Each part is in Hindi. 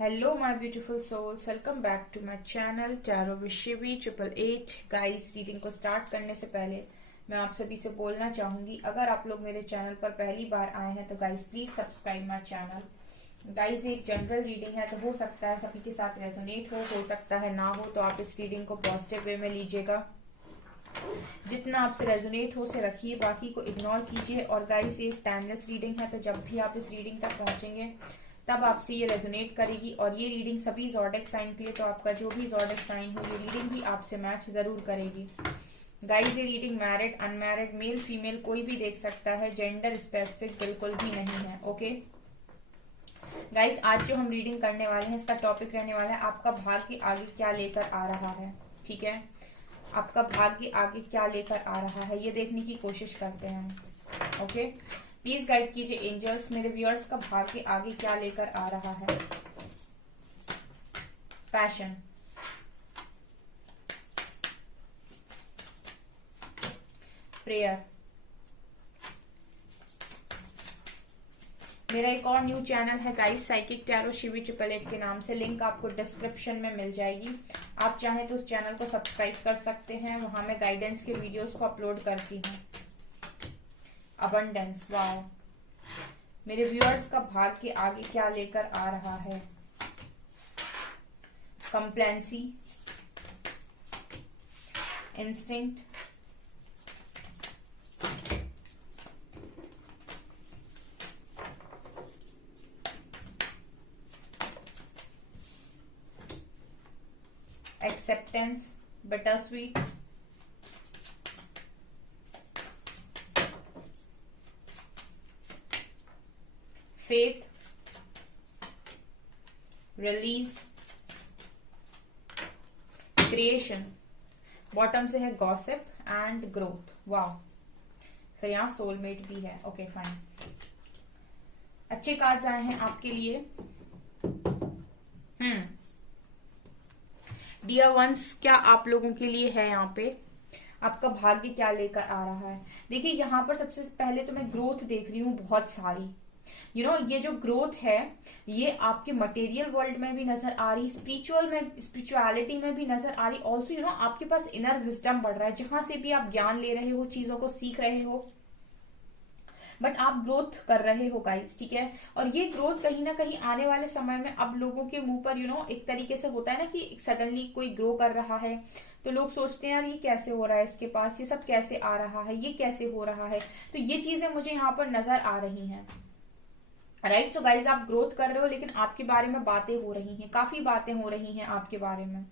Hello my beautiful souls, welcome back to my channel Tarot with Shivi 888। Guys reading को स्टार्ट करने से पहले मैं आप सभी से बोलना चाहूंगी, अगर आप लोग मेरे चैनल पर पहली बार आए हैं तो guys please subscribe my channel. Guys एक जनरल रीडिंग है तो हो सकता है सभी के साथ रेजोनेट हो सकता है ना हो, तो आप इस रीडिंग को पॉजिटिव वे में लीजिएगा। जितना आपसे रेजोनेट हो से रखिए, बाकी को इग्नोर कीजिए। और गाइस ये टाइमलेस रीडिंग है, तो जब भी आप इस रीडिंग तक पहुंचेंगे तब आपसे ये रेजोनेट करेगी। और ये रीडिंग सभी ज़ोडिएक साइन के लिए, तो आपका जो भी ज़ोडिएक साइन हो ये रीडिंग भी आपसे मैच जरूर करेगी। गाइस ये reading married unmarried male female कोई भी देख सकता है, जेंडर स्पेसिफिक बिल्कुल भी नहीं है। ओके गाइस, आज जो हम रीडिंग करने वाले हैं इसका टॉपिक रहने वाला है आपका भाग्य आगे क्या लेकर आ रहा है। ठीक है, आपका भाग्य आगे क्या लेकर आ रहा है ये देखने की कोशिश करते हैं। ओके, प्लीज गाइड कीजिए एंजल्स, मेरे व्यूअर्स का भाग्य आगे क्या लेकर आ रहा है। Passion, prayer. मेरा एक और न्यू चैनल है गाइस, साइकिक टैरो शिवी 888 के नाम से, लिंक आपको डिस्क्रिप्शन में मिल जाएगी। आप चाहें तो उस चैनल को सब्सक्राइब कर सकते हैं, वहां मैं गाइडेंस के वीडियोस को अपलोड करती हूँ। अबंडेंस, वाओ, मेरे व्यूअर्स का भाग्य आगे क्या लेकर आ रहा है। Complacency, instinct, acceptance, bitter sweet, faith, release, creation. Bottom से है गॉसिप एंड ग्रोथ। वाओ, फिर यहाँ सोलमेट भी है। ओके फाइन, अच्छे कार्ड्स आए हैं आपके लिए। डियर वंस, क्या आप लोगों के लिए है यहाँ पे आपका भाग्य क्या लेकर आ रहा है। देखिए यहाँ पर सबसे पहले तो मैं ग्रोथ देख रही हूँ बहुत सारी। ये जो ग्रोथ है ये आपके मटेरियल वर्ल्ड में भी नजर आ रही, स्पिरिचुअलिटी में भी नजर आ रही। ऑल्सो आपके पास इनर विजडम बढ़ रहा है, जहां से भी आप ज्ञान ले रहे हो, चीजों को सीख रहे हो, बट आप ग्रोथ कर रहे हो गाइस। ठीक है, और ये ग्रोथ कहीं ना कहीं आने वाले समय में अब लोगों के मुंह पर एक तरीके से होता है ना कि सडनली कोई ग्रो कर रहा है तो लोग सोचते हैं यार ये कैसे हो रहा है, इसके पास ये सब कैसे आ रहा है, ये कैसे हो रहा है। तो ये चीजें मुझे यहाँ पर नजर आ रही हैं। राइट, सो गाइज आप ग्रोथ कर रहे हो, लेकिन आपके बारे में बातें हो रही हैं, काफी बातें हो रही हैं आपके बारे में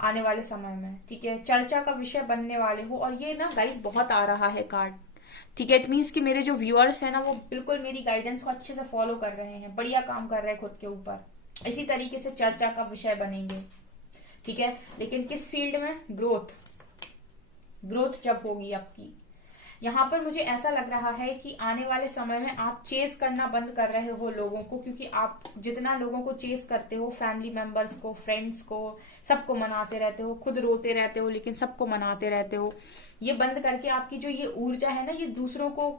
आने वाले समय में। ठीक है, चर्चा का विषय बनने वाले हो। और ये ना गाइज बहुत आ रहा है कार्ड। ठीक है, इट मीन्स कि मेरे जो व्यूअर्स हैं ना वो बिल्कुल मेरी गाइडेंस को अच्छे से फॉलो कर रहे हैं, बढ़िया काम कर रहे हैं खुद के ऊपर, इसी तरीके से चर्चा का विषय बनेंगे। ठीक है, लेकिन किस फील्ड में? ग्रोथ जब होगी आपकी। यहाँ पर मुझे ऐसा लग रहा है कि आने वाले समय में आप चेस करना बंद कर रहे हो लोगों को, क्योंकि आप जितना लोगों को चेस करते हो, फैमिली मेंबर्स को, फ्रेंड्स को, सबको मनाते रहते हो, खुद रोते रहते हो लेकिन सबको मनाते रहते हो, ये बंद करके आपकी जो ये ऊर्जा है ना ये दूसरों को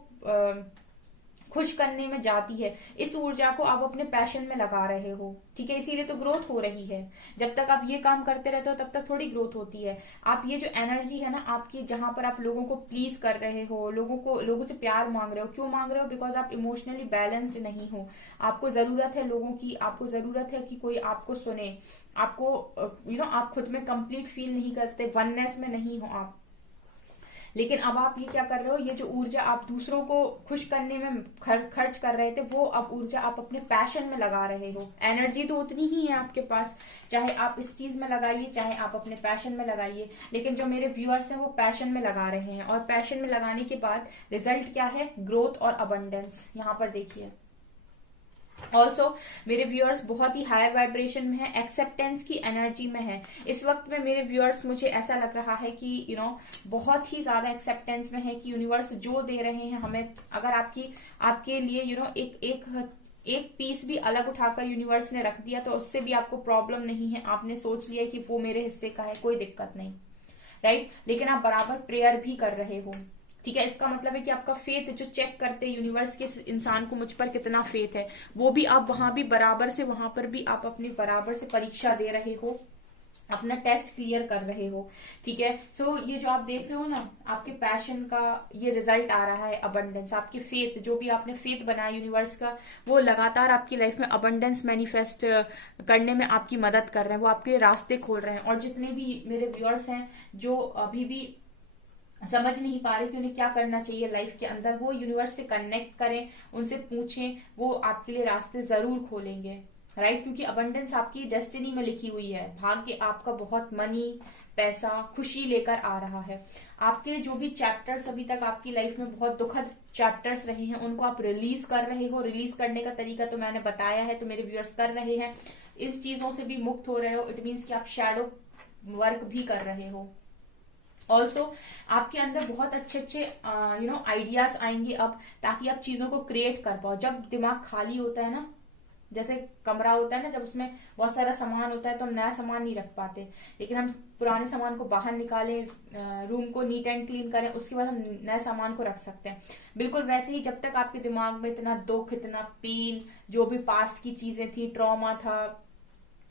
खुश करने में जाती है। इस ऊर्जा को आप अपने पैशन में लगा रहे हो। ठीक है, इसीलिए तो ग्रोथ हो रही है। जब तक आप ये काम करते रहते हो तब तक थोड़ी ग्रोथ होती है। आप ये जो एनर्जी है ना आपकी, जहां पर आप लोगों को प्लीज कर रहे हो, लोगों से प्यार मांग रहे हो, क्यों मांग रहे हो? बिकॉज आप इमोशनली बैलेंस्ड नहीं हो। आपको जरूरत है लोगों की, आपको जरूरत है कि कोई आपको सुने, आपको आप खुद में कंप्लीट फील नहीं करते, वननेस में नहीं हो आप। लेकिन अब आप ये क्या कर रहे हो, ये जो ऊर्जा आप दूसरों को खुश करने में खर्च कर रहे थे, वो अब ऊर्जा आप अपने पैशन में लगा रहे हो। एनर्जी तो उतनी ही है आपके पास, चाहे आप इस चीज में लगाइए, चाहे आप अपने पैशन में लगाइए। लेकिन जो मेरे व्यूअर्स हैं वो पैशन में लगा रहे हैं, और पैशन में लगाने के बाद रिजल्ट क्या है? ग्रोथ और अबंडेंस। यहाँ पर देखिए ऑल्सो मेरे व्यूअर्स बहुत ही हाई वाइब्रेशन में है, एक्सेप्टेंस की एनर्जी में है इस वक्त में। मेरे व्यूअर्स, मुझे ऐसा लग रहा है कि बहुत ही ज्यादा एक्सेप्टेंस में है कि यूनिवर्स जो दे रहे हैं हमें, अगर आपके लिए एक पीस भी अलग उठाकर यूनिवर्स ने रख दिया तो उससे भी आपको प्रॉब्लम नहीं है। आपने सोच लिया कि वो मेरे हिस्से का है, कोई दिक्कत नहीं। राइट, लेकिन आप बराबर प्रेयर भी कर रहे हो। ठीक है, इसका मतलब है कि आपका फेथ जो चेक करते हैं यूनिवर्स के इंसान को मुझ पर कितना फेथ है, वो भी आप वहां भी बराबर से, वहां पर भी आप अपनी बराबर से परीक्षा दे रहे हो, अपना टेस्ट क्लियर कर रहे हो। ठीक है, सो ये जो आप देख रहे हो ना, आपके पैशन का ये रिजल्ट आ रहा है अबंडेंस। आपके फेथ, जो भी आपने फेथ बनाया यूनिवर्स का, वो लगातार आपकी लाइफ में अबंडेंस मैनिफेस्ट करने में आपकी मदद कर रहे हैं, वो आपके रास्ते खोल रहे हैं। और जितने भी मेरे व्यूअर्स हैं जो अभी भी समझ नहीं पा रहे कि उन्हें क्या करना चाहिए लाइफ के अंदर, वो यूनिवर्स से कनेक्ट करें, उनसे पूछें, वो आपके लिए रास्ते जरूर खोलेंगे। राइट, क्योंकि अबंडेंस आपकी डेस्टिनी में लिखी हुई है। भाग्य आपका बहुत मनी, पैसा, खुशी लेकर आ रहा है। आपके जो भी चैप्टर्स अभी तक आपकी लाइफ में बहुत दुखद चैप्टर्स रहे हैं, उनको आप रिलीज कर रहे हो। रिलीज करने का तरीका तो मैंने बताया है, तो मेरे व्यूअर्स कर रहे हैं। इन चीजों से भी मुक्त हो रहे हो, इट मीन्स कि आप शैडो वर्क भी कर रहे हो। ऑल्सो आपके अंदर बहुत अच्छे अच्छे आइडियाज आएंगे अब, ताकि आप चीजों को क्रिएट कर पाओ। जब दिमाग खाली होता है ना, जैसे कमरा होता है ना, जब उसमें बहुत सारा सामान होता है तो हम नया सामान नहीं रख पाते, लेकिन हम पुराने सामान को बाहर निकालें, रूम को नीट एंड क्लीन करें, उसके बाद हम नए सामान को रख सकते हैं। बिल्कुल वैसे ही जब तक आपके दिमाग में इतना दुख, इतना पेन, जो भी पास्ट की चीजें थी, ट्रॉमा था,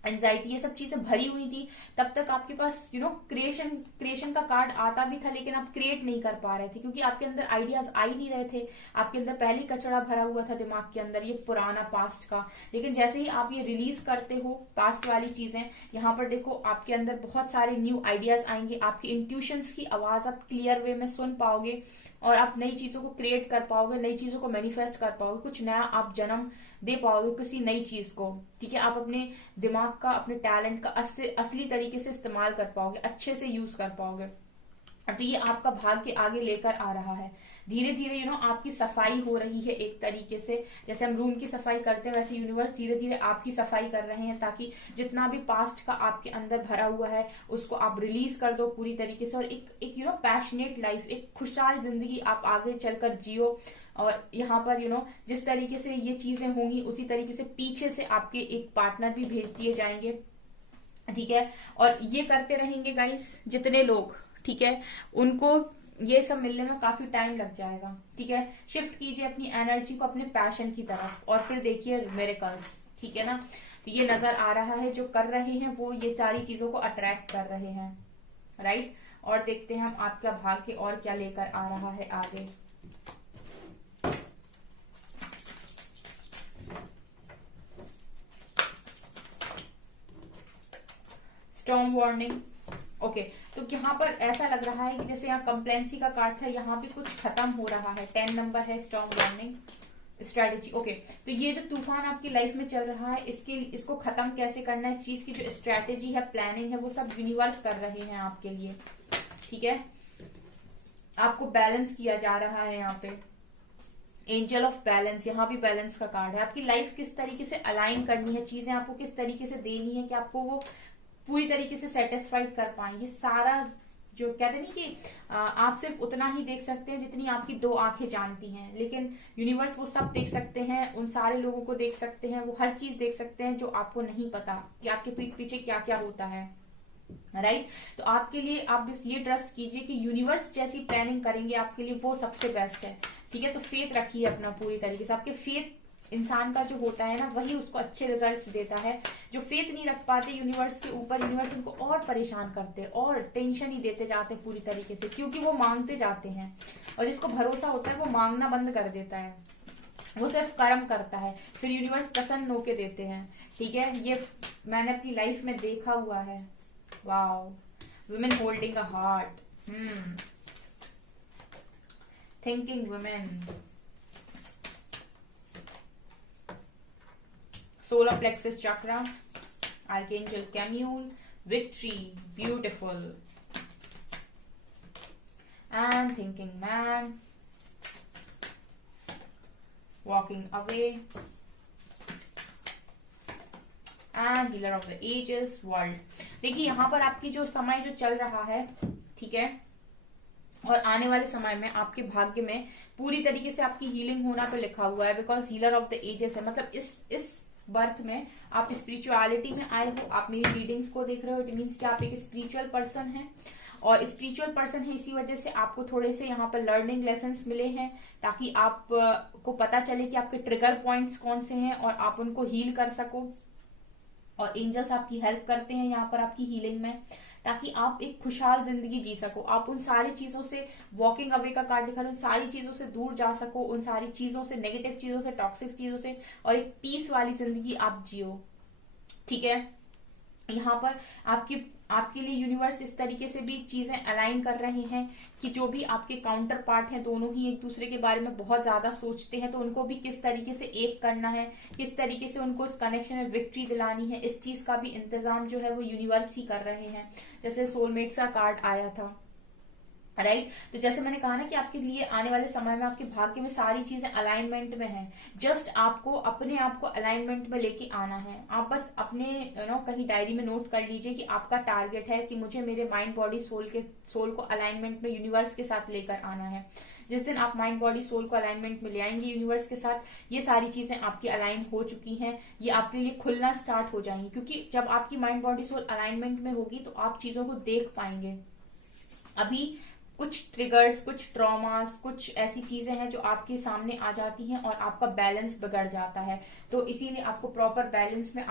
एंजाइटी, ये सब चीजें भरी हुई थी, तब तक आपके पास क्रिएशन का कार्ड आता भी था, लेकिन आप क्रिएट नहीं कर पा रहे थे, क्योंकि आपके अंदर आइडियाज आ ही नहीं रहे थे। आपके अंदर पहले ही कचरा भरा हुआ था दिमाग के अंदर, ये पुराना पास्ट का। लेकिन जैसे ही आप ये रिलीज करते हो पास्ट वाली चीजें, यहाँ पर देखो आपके अंदर बहुत सारे न्यू आइडियाज आएंगे। आपकी इंट्यूशंस की आवाज आप क्लियर वे में सुन पाओगे, और आप नई चीजों को क्रिएट कर पाओगे, नई चीजों को मैनिफेस्ट कर पाओगे, कुछ नया आप जन्म दे पाओगे किसी नई चीज को। ठीक है, आप अपने दिमाग का, अपने टैलेंट का असली तरीके से इस्तेमाल कर पाओगे, अच्छे से यूज कर पाओगे। तो ये आपका भाग्य आगे लेकर आ रहा है। धीरे धीरे आपकी सफाई हो रही है एक तरीके से। जैसे हम रूम की सफाई करते हैं, वैसे यूनिवर्स धीरे धीरे आपकी सफाई कर रहे हैं, ताकि जितना भी पास्ट का आपके अंदर भरा हुआ है उसको आप रिलीज कर दो पूरी तरीके से, और एक पैशनेट लाइफ, एक खुशहाल जिंदगी आप आगे चलकर जियो। और यहाँ पर जिस तरीके से ये चीजें होंगी, उसी तरीके से पीछे से आपके एक पार्टनर भी भेज दिए जाएंगे। ठीक है, और ये करते रहेंगे गाइस जितने लोग, ठीक है, उनको ये सब मिलने में काफी टाइम लग जाएगा। ठीक है, शिफ्ट कीजिए अपनी एनर्जी को अपने पैशन की तरफ, और फिर देखिए मिरेकल्स। ठीक है ना, तो ये नजर आ रहा है जो कर रहे हैं वो ये सारी चीजों को अट्रैक्ट कर रहे हैं। राइट, और देखते हैं हम आपका भाग्य और क्या लेकर आ रहा है आगे। Storm warning. ओके, तो यहाँ पर ऐसा लग रहा है कि जैसे यहाँ कंप्लेंसी का कार्ड था, यहाँ पे कुछ खत्म हो रहा है। 10 नंबर है, स्टॉर्म वार्निंग स्ट्रेटेजी। ओके, तो ये जो तूफान आपकी लाइफ में चल रहा है, इसको खत्म कैसे करना है, इस चीज की जो स्ट्रेटेजी है, प्लानिंग है, वो सब यूनिवर्स कर रहे हैं आपके लिए। ठीक है, आपको बैलेंस किया जा रहा है यहाँ पे। एंजल ऑफ बैलेंस, यहाँ भी बैलेंस का कार्ड है। आपकी लाइफ किस तरीके से अलाइन करनी है, चीजें आपको किस तरीके से देनी है कि आपको वो पूरी तरीके से सेटिस्फाइड कर पाए। ये सारा जो कहते हैं कि आप सिर्फ उतना ही देख सकते हैं जितनी आपकी 2 आंखें जानती हैं, लेकिन यूनिवर्स वो सब देख सकते हैं, उन सारे लोगों को देख सकते हैं, वो हर चीज देख सकते हैं जो आपको नहीं पता कि आपके पीठ पीछे क्या क्या होता है। राइट, तो आपके लिए आप बस ये ट्रस्ट कीजिए कि यूनिवर्स जैसी प्लानिंग करेंगे आपके लिए वो सबसे बेस्ट है। ठीक है, तो फेथ रखिए अपना पूरी तरीके से। आपके फेथ इंसान का जो होता है ना, वही उसको अच्छे रिजल्ट्स देता है। जो फेथ नहीं रख पाते यूनिवर्स के ऊपर, यूनिवर्स उनको और परेशान करते और टेंशन ही देते जाते पूरी तरीके से, क्योंकि वो मांगते जाते हैं। और जिसको भरोसा होता है वो मांगना बंद कर देता है, वो सिर्फ कर्म करता है, फिर यूनिवर्स प्रसन्न होके देते हैं। ठीक है, ये मैंने अपनी लाइफ में देखा हुआ है। Wow, women holding a heart, thinking women, solar plexus chakra, archangel Chamuel, victory, beautiful, and thinking man, walking away, and healer of the ages, world। देखिए यहाँ पर आपकी जो समय जो चल रहा है, ठीक है, और आने वाले समय में आपके भाग्य में पूरी तरीके से आपकी हीलिंग होना पे लिखा हुआ है, because healer of the ages है। मतलब इस बर्थ में आप स्पिरिचुअलिटी में आए हो, आप मेरी रीडिंग्स को देख रहे हो, इट मीन्स कि आप एक स्पिरिचुअल पर्सन हैं। और स्पिरिचुअल पर्सन है, इसी वजह से आपको थोड़े से यहाँ पर लर्निंग लेसन्स मिले हैं, ताकि आप को पता चले कि आपके ट्रिगर पॉइंट्स कौन से हैं और आप उनको हील कर सको। और एंजल्स आपकी हेल्प करते हैं यहाँ पर आपकी हीलिंग में, ताकि आप एक खुशहाल जिंदगी जी सको। आप उन सारी चीजों से, वॉकिंग अवे का कार्ड दिखा रहा, उन सारी चीजों से दूर जा सको, उन सारी चीजों से, नेगेटिव चीजों से, टॉक्सिक चीजों से, और एक पीस वाली जिंदगी आप जियो। ठीक है, यहाँ पर आपके लिए यूनिवर्स इस तरीके से भी चीजें अलाइन कर रहे हैं कि जो भी आपके काउंटर पार्ट हैं, दोनों ही एक दूसरे के बारे में बहुत ज्यादा सोचते हैं, तो उनको भी किस तरीके से एक करना है, किस तरीके से उनको इस कनेक्शन में विक्ट्री दिलानी है, इस चीज का भी इंतजाम जो है वो यूनिवर्स ही कर रहे हैं। जैसे सोलमेट्स का कार्ड आया था, राइट। तो जैसे मैंने कहा ना कि आपके लिए आने वाले समय में आपके भाग्य में सारी चीजें अलाइनमेंट में हैं, जस्ट आपको अपने आप को अलाइनमेंट में लेके आना है। आप बस अपने कहीं डायरी में नोट कर लीजिए कि आपका टारगेट है कि मुझे मेरे माइंड बॉडी सोल को अलाइनमेंट में यूनिवर्स के साथ लेकर आना है। जिस दिन आप माइंड बॉडी सोल को अलाइनमेंट में ले आएंगे यूनिवर्स के साथ, ये सारी चीजें आपकी अलाइन हो चुकी हैं, ये आपके लिए खुलना स्टार्ट हो जाएंगी। क्योंकि जब आपकी माइंड बॉडी सोल अलाइनमेंट में होगी तो आप चीजों को देख पाएंगे। अभी कुछ ट्रिगर्स, कुछ ट्रॉमास, कुछ ऐसी चीजें हैं जो आपके सामने आ जाती हैं और आपका बैलेंस बिगड़ जाता है। तो इसीलिए आपको प्रॉपर बैलेंस में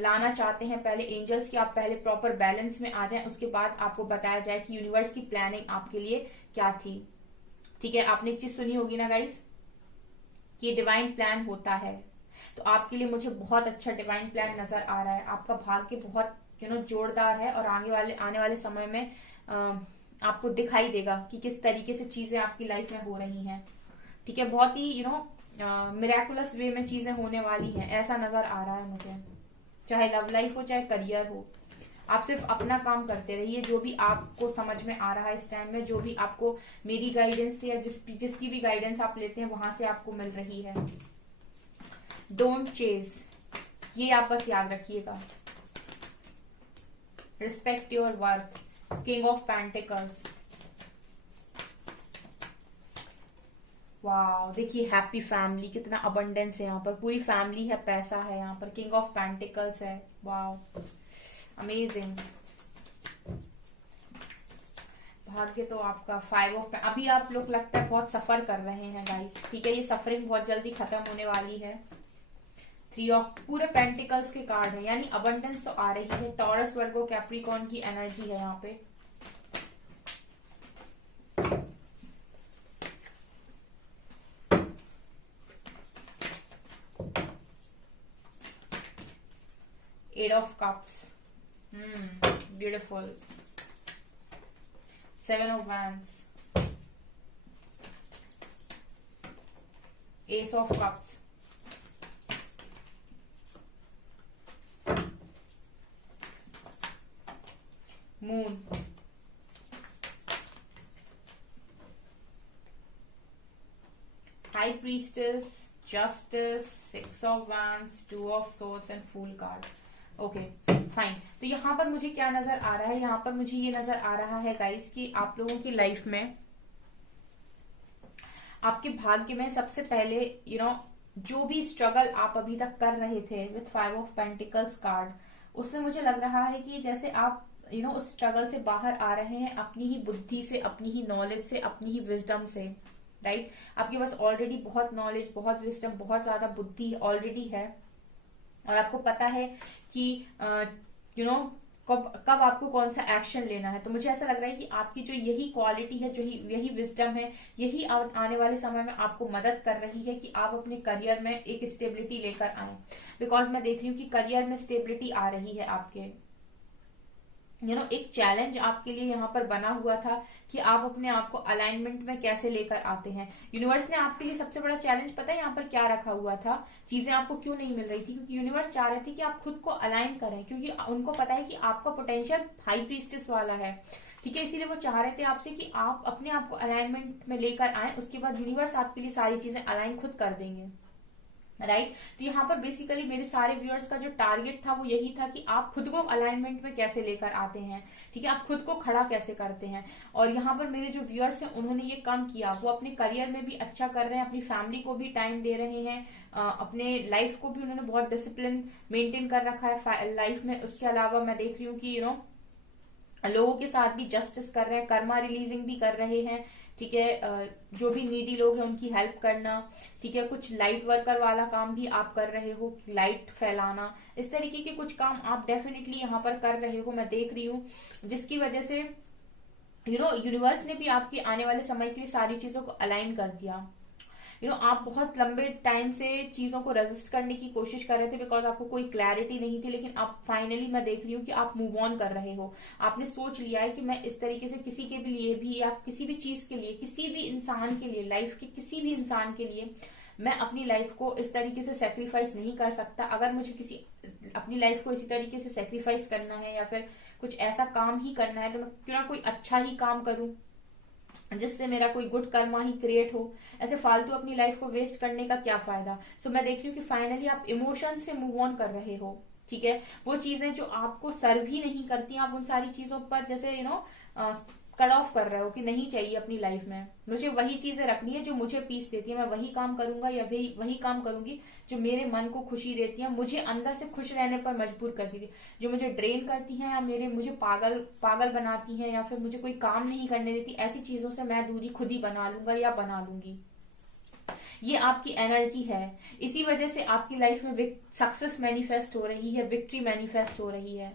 लाना चाहते हैं पहले एंजल्स की, आप पहले प्रॉपर बैलेंस में आ जाएं, उसके बाद आपको बताया जाए कि यूनिवर्स की प्लानिंग आपके लिए क्या थी। ठीक है, आपने एक चीज सुनी होगी ना गाइस, कि डिवाइन प्लान होता है। तो आपके लिए मुझे बहुत अच्छा डिवाइन प्लान नजर आ रहा है। आपका भाग्य बहुत जोरदार है और आने वाले समय में आपको दिखाई देगा कि किस तरीके से चीजें आपकी लाइफ में हो रही हैं। ठीक है, बहुत ही मिरेकुलस वे में चीजें होने वाली हैं, ऐसा नजर आ रहा है मुझे। चाहे लव लाइफ हो, चाहे करियर हो, आप सिर्फ अपना काम करते रहिए। जो भी आपको समझ में आ रहा है इस टाइम में, जो भी आपको मेरी गाइडेंस से या जिसकी भी गाइडेंस आप लेते हैं वहां से आपको मिल रही है, डोंट चेज, ये आप बस याद रखिएगा। Respect your worth, king of pentacles. Wow, देखिए हैप्पी फैमिली, कितना अबंडेंस है यहाँ पर, पूरी फैमिली है, पैसा है यहाँ पर, किंग ऑफ पेंटिकल्स है। Wow, amazing. भाग्य तो आपका 5 ऑफ, अभी आप लोग लगता है बहुत सफर कर रहे हैं गाइस। ठीक है, ये सफरिंग बहुत जल्दी खत्म होने वाली है। 3 ऑफ, पूरे पेंटिकल्स के कार्ड है, यानी अबंडेंस तो आ रही है। टॉरस, वर्गो, कैप्रिकॉर्न की एनर्जी है यहाँ पे। Eight of Cups, beautiful. 7 of Wands, Ace of Cups, Moon, High Priestess, Justice, 6 of Wands, 2 of Swords and Fool card. Okay fine. तो यहाँ पर मुझे क्या नजर आ रहा है, यहाँ पर मुझे ये नजर आ रहा है गाइस कि आप लोगों की लाइफ में, आपके भाग्य में सबसे पहले जो भी स्ट्रगल आप अभी तक कर रहे थे विथ 5 ऑफ पेंटिकल्स कार्ड, उसमें मुझे लग रहा है कि जैसे आप उस स्ट्रगल से बाहर आ रहे हैं अपनी ही बुद्धि से, अपनी ही नॉलेज से, अपनी ही विजडम से, राइट। आपके पास ऑलरेडी बहुत नॉलेज, बहुत विजडम, बहुत ज्यादा बुद्धि ऑलरेडी है, और आपको पता है कि कब आपको कौन सा एक्शन लेना है। तो मुझे ऐसा लग रहा है कि आपकी जो यही क्वालिटी है, जो यही विजडम है, यही आने वाले समय में आपको मदद कर रही है कि आप अपने करियर में एक स्टेबिलिटी लेकर आए। बिकॉज मैं देख रही हूँ कि करियर में स्टेबिलिटी आ रही है आपके। एक चैलेंज आपके लिए यहाँ पर बना हुआ था कि आप अपने आप को अलाइनमेंट में कैसे लेकर आते हैं। यूनिवर्स ने आपके लिए सबसे बड़ा चैलेंज पता है यहाँ पर क्या रखा हुआ था, चीजें आपको क्यों नहीं मिल रही थी, क्योंकि यूनिवर्स चाह रहे थे कि आप खुद को अलाइन करें, क्योंकि उनको पता है कि आपका पोटेंशियल हाई प्रीस्टेस वाला है। ठीक है, इसीलिए वो चाह रहे थे आपसे कि आप अपने आप को अलाइनमेंट में लेकर आए, उसके बाद यूनिवर्स आपके लिए सारी चीजें अलाइन खुद कर देंगे, राइट। तो यहाँ पर बेसिकली मेरे सारे व्यूअर्स का जो टारगेट था वो यही था कि आप खुद को अलाइनमेंट में कैसे लेकर आते हैं, ठीक है, आप खुद को खड़ा कैसे करते हैं। और यहाँ पर मेरे जो व्यूअर्स हैं उन्होंने ये काम किया, वो अपने करियर में भी अच्छा कर रहे हैं, अपनी फैमिली को भी टाइम दे रहे हैं, अपने लाइफ को भी उन्होंने बहुत डिसिप्लिन मेंटेन कर रखा है लाइफ में। उसके अलावा मैं देख रही हूँ कि लोगों के साथ भी जस्टिस कर रहे हैं, कर्मा रिलीजिंग भी कर रहे हैं, ठीक है। जो भी नीडी लोग हैं उनकी हेल्प करना, ठीक है। कुछ लाइट वर्कर वाला काम भी आप कर रहे हो, लाइट फैलाना, इस तरीके के कुछ काम आप डेफिनेटली यहाँ पर कर रहे हो, मैं देख रही हूँ, जिसकी वजह से यूनिवर्स ने भी आपकी आने वाले समय के लिए सारी चीजों को अलाइन कर दिया। आप बहुत लंबे टाइम से चीजों को रेजिस्ट करने की कोशिश कर रहे थे, बिकॉज आपको कोई क्लैरिटी नहीं थी, लेकिन आप फाइनली मैं देख रही हूँ कि आप मूव ऑन कर रहे हो। आपने सोच लिया है कि मैं इस तरीके से किसी के भी लिए भी, या किसी भी चीज के लिए, किसी भी इंसान के लिए, लाइफ के किसी भी इंसान के लिए मैं अपनी लाइफ को इस तरीके से सेक्रीफाइस नहीं कर सकता। अगर मुझे किसी अपनी लाइफ को इसी तरीके से सेक्रीफाइस करना है या फिर कुछ ऐसा काम ही करना है, तो मैं क्यों ना कोई अच्छा ही काम करूं जिससे मेरा कोई गुड कर्मा ही क्रिएट हो। ऐसे फालतू अपनी लाइफ को वेस्ट करने का क्या फायदा। सो मैं देख रही हूँ कि फाइनली आप इमोशन से मूव ऑन कर रहे हो, ठीक है। वो चीजें जो आपको सर्व ही नहीं करती, आप उन सारी चीजों पर जैसे कट ऑफ कर रहे हो कि नहीं चाहिए अपनी लाइफ में, मुझे वही चीजें रखनी है जो मुझे पीस देती है, मैं वही काम करूंगा या वही काम करूंगी जो मेरे मन को खुशी देती है, मुझे अंदर से खुश रहने पर मजबूर करती थी। जो मुझे ड्रेन करती हैं या मुझे पागल पागल बनाती हैं या फिर मुझे कोई काम नहीं करने देती, ऐसी चीजों से मैं दूरी खुद ही बना लूंगा या बना लूंगी। ये आपकी एनर्जी है। इसी वजह से आपकी लाइफ में सक्सेस मैनिफेस्ट हो रही है, विक्ट्री मैनिफेस्ट हो रही है।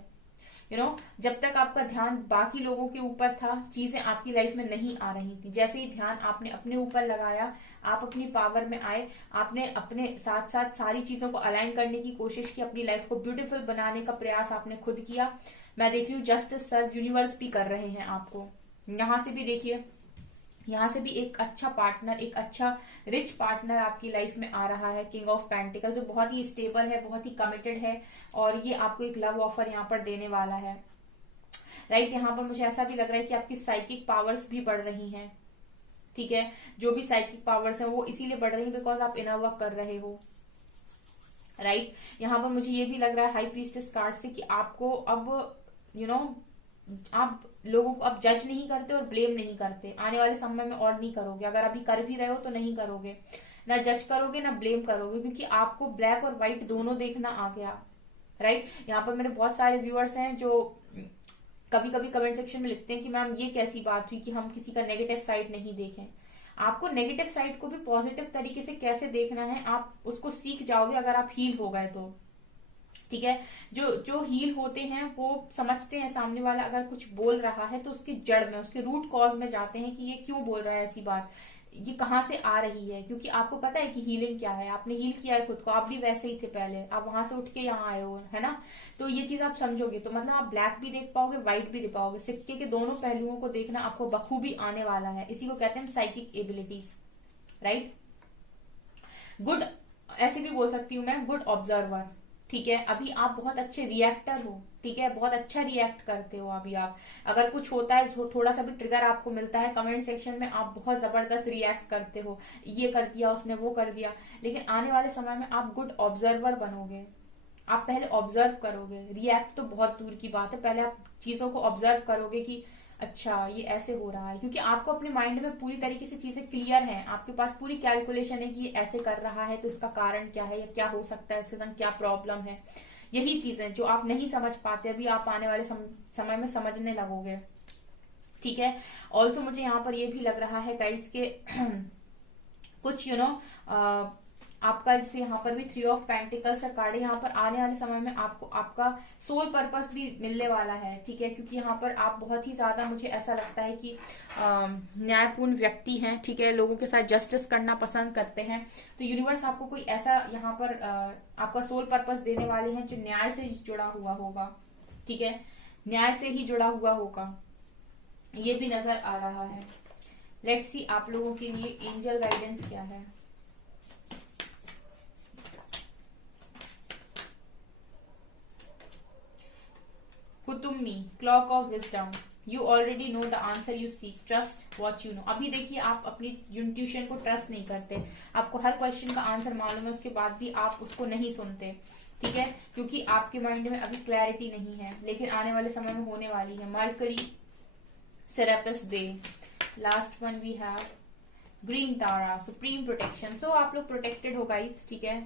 जब तक आपका ध्यान बाकी लोगों के ऊपर था, चीजें आपकी लाइफ में नहीं आ रही थी। जैसे ही ध्यान आपने अपने ऊपर लगाया, आप अपनी पावर में आए, आपने अपने साथ साथ सारी चीजों को अलाइन करने की कोशिश की, अपनी लाइफ को ब्यूटीफुल बनाने का प्रयास आपने खुद किया। मैं देख रही हूँ जस्टिस सर्व यूनिवर्स भी कर रहे हैं आपको। यहाँ से भी देखिए, यहाँ से भी एक अच्छा पार्टनर, एक अच्छा रिच पार्टनर आपकी लाइफ में आ रहा है, किंग ऑफ पेंटिकल, जो बहुत ही स्टेबल है, बहुत ही कमिटेड है, और ये आपको एक लव ऑफर यहाँ पर देने वाला है। राइट, यहाँ पर मुझे ऐसा भी लग रहा है कि आपकी साइकिक पावर्स भी बढ़ रही हैं, ठीक है। जो भी साइकिक पावर्स है वो इसीलिए बढ़ रही है बिकॉज आप इनर वर्क कर रहे हो। राइट, यहाँ पर मुझे ये भी लग रहा है हाई प्रीस्टेस कार्ड से कि आपको अब आप लोगों को अब जज नहीं करते और ब्लेम नहीं करते, आने वाले समय में और नहीं करोगे। अगर अभी कर भी रहे हो तो नहीं करोगे, ना जज करोगे ना ब्लेम करोगे, क्योंकि आपको ब्लैक और व्हाइट दोनों देखना आ गया। राइट, यहाँ पर मेरे बहुत सारे व्यूअर्स हैं जो कभी कभी कमेंट सेक्शन में लिखते हैं कि मैम ये कैसी बात हुई कि हम किसी का नेगेटिव साइड नहीं देखें। आपको नेगेटिव साइड को भी पॉजिटिव तरीके से कैसे देखना है, आप उसको सीख जाओगे अगर आप हील हो गए तो, ठीक है। जो हील होते हैं वो समझते हैं सामने वाला अगर कुछ बोल रहा है तो उसकी जड़ में, उसके रूट कॉज में जाते हैं कि ये क्यों बोल रहा है ऐसी बात, ये कहाँ से आ रही है। क्योंकि आपको पता है कि हीलिंग क्या है, आपने हील किया है खुद को, आप भी वैसे ही थे पहले, आप वहां से उठ के यहाँ आए हो, है ना। तो ये चीज आप समझोगे तो मतलब आप ब्लैक भी देख पाओगे, व्हाइट भी देख पाओगे। सिक्के के दोनों पहलुओं को देखना आपको बखूबी आने वाला है। इसी को कहते हैं साइकिक एबिलिटीज। राइट, गुड, ऐसे भी बोल सकती हूँ मैं, गुड ऑब्जर्वर, ठीक है। अभी आप बहुत अच्छे रिएक्टर हो, ठीक है, बहुत अच्छा रिएक्ट करते हो। अभी आप अगर कुछ होता है, थोड़ा सा भी ट्रिगर आपको मिलता है कमेंट सेक्शन में, आप बहुत जबरदस्त रिएक्ट करते हो, ये कर दिया उसने, वो कर दिया। लेकिन आने वाले समय में आप गुड ऑब्जर्वर बनोगे। आप पहले ऑब्जर्व करोगे, रिएक्ट तो बहुत दूर की बात है, पहले आप चीजों को ऑब्जर्व करोगे कि अच्छा ये ऐसे हो रहा है, क्योंकि आपको अपने माइंड में पूरी तरीके से चीजें क्लियर हैं, आपके पास पूरी कैलकुलेशन है कि ये ऐसे कर रहा है तो इसका कारण क्या है या क्या हो सकता है, इसके संग क्या प्रॉब्लम है। यही चीजें जो आप नहीं समझ पाते अभी, आप आने वाले समय में समझने लगोगे, ठीक है। ऑल्सो मुझे यहाँ पर ये भी लग रहा है गाइस के कुछ आपका, जैसे यहाँ पर भी 3 ऑफ पेंटिकल्स का कार्ड है, यहाँ पर आने वाले समय में आपको आपका सोल पर्पस भी मिलने वाला है, ठीक है। क्योंकि यहाँ पर आप बहुत ही ज्यादा, मुझे ऐसा लगता है कि न्यायपूर्ण व्यक्ति हैं, ठीक है, लोगों के साथ जस्टिस करना पसंद करते हैं। तो यूनिवर्स आपको कोई ऐसा यहाँ पर आपका सोल पर्पस देने वाले हैं जो न्याय से जुड़ा हुआ होगा, ठीक है, न्याय से ही जुड़ा हुआ होगा, ये भी नजर आ रहा है। लेट्स सी आप लोगों के लिए एंजल गाइडेंस क्या है। कुतुम्मी, clock of wisdom, you already know the answer you seek, trust what you know. अभी देखिए आप अपनी इंट्यूशन को ट्रस्ट नहीं करते, आपको हर क्वेश्चन का आंसर मालूम है, उसके बाद भी आप उसको नहीं सुनते, ठीक है, क्योंकि आपके माइंड में अभी क्लैरिटी नहीं है, लेकिन आने वाले समय में होने वाली है। Mercury, Serapis Bey, last one we have green Tara, supreme protection. So आप लोग प्रोटेक्टेड हो गाइस, ठीक है।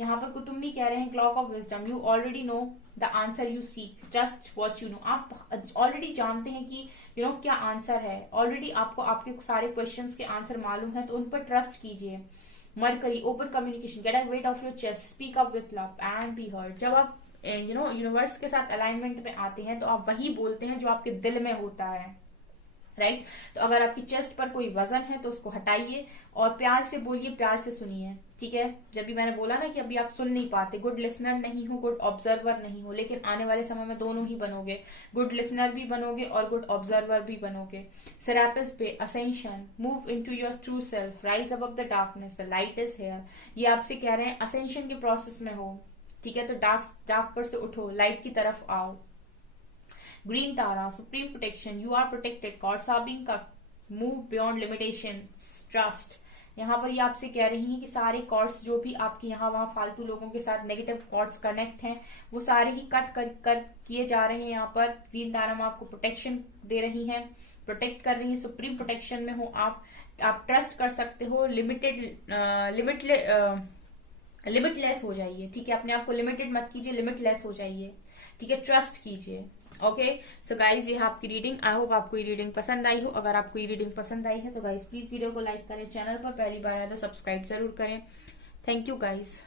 यहाँ पर कुतुम्बी कह रहे हैं clock of wisdom, you already know the answer you seek, trust what you no. आप ऑलरेडी जानते हैं कि यू नो क्या आंसर है, ऑलरेडी आपको आपके सारे क्वेश्चंस के आंसर मालूम है, तो उन पर ट्रस्ट कीजिए। Mercury, open communication, get a weight of your chest, speak up with love and be heard. जब आप यू नो यूनिवर्स के साथ अलाइनमेंट में आते हैं तो आप वही बोलते हैं जो आपके दिल में होता है, राइट। तो अगर आपकी चेस्ट पर कोई वजन है तो उसको हटाइए और प्यार से बोलिए, प्यार से सुनिए, ठीक है। जब भी मैंने बोला ना कि अभी आप सुन नहीं पाते, गुड लिसनर नहीं हो, गुड ऑब्जर्वर नहीं हो, लेकिन आने वाले समय में दोनों ही बनोगे, गुड लिसनर भी बनोगे और गुड ऑब्जर्वर भी बनोगे। Serapis Bey ascension, move into your true self, rise above the darkness, the light is here. ये आपसे कह रहे हैं असेंशन के प्रोसेस में हो, ठीक है। तो डार्क पर से उठो, लाइट की तरफ आओ। Green Tara, supreme protection, you are protected, cords are being cut, move beyond limitation, trust. यहाँ पर ये आपसे कह रही हैं कि सारे कॉर्ड्स जो भी आपके यहाँ वहां फालतू लोगों के साथ नेगेटिव कॉर्ड्स कनेक्ट हैं वो सारे ही कट कर किए जा रहे हैं। यहाँ पर ग्रीन तारा में आपको प्रोटेक्शन दे रही है, प्रोटेक्ट कर रही है, सुप्रीम प्रोटेक्शन में हो आप ट्रस्ट कर सकते हो, लिमिटलेस हो जाइए, ठीक है। अपने आप को लिमिटेड मत कीजिए, लिमिटलेस हो जाइए, ठीक है। ट्रस्ट कीजिए, ओके। सो गाइज ये है आपकी रीडिंग। आई होप आपको ये रीडिंग पसंद आई हो। अगर आपको ये रीडिंग पसंद आई है तो गाइज प्लीज वीडियो को लाइक करें, चैनल पर पहली बार आए तो सब्सक्राइब जरूर करें। Thank you guys.